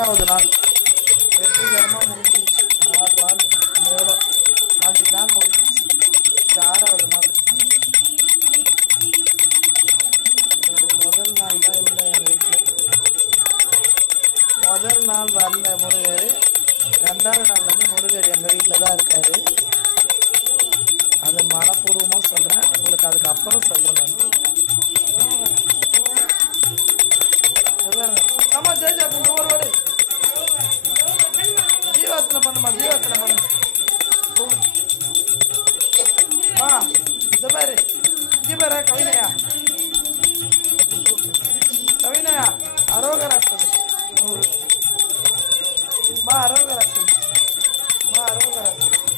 ஆறாவது நாள் வெற்றிகரமாக முடிஞ்சிச்சு. 6 நாள் எவ்வளோ 5 நாள் முடிஞ்சிச்சு. இது 6வது நாள். முதல் நாள் தான் இல்லை எங்கள் வீட்டில். முதல் நாள் வரல முருகர். 2வது நாள் வந்து முருகர் எங்கள் வீட்டில் தான் இருக்கார். அது மனப்பூர்வமாக சொல்கிறேன். உங்களுக்கு அதுக்கப்புறம் சொல்கிறேன். ஆமாம் ஜெயஜா இந்த ஒரு வரை ஜீவாசனை பண்ணுமா, ஜீவாசனை பண்ணு. இந்த பாரு, இங்கே பாரு கவினையா, கவினையா அரோகரா சொல்லு. அரோகரா சொல்லு. அரோகரா சொல்லு.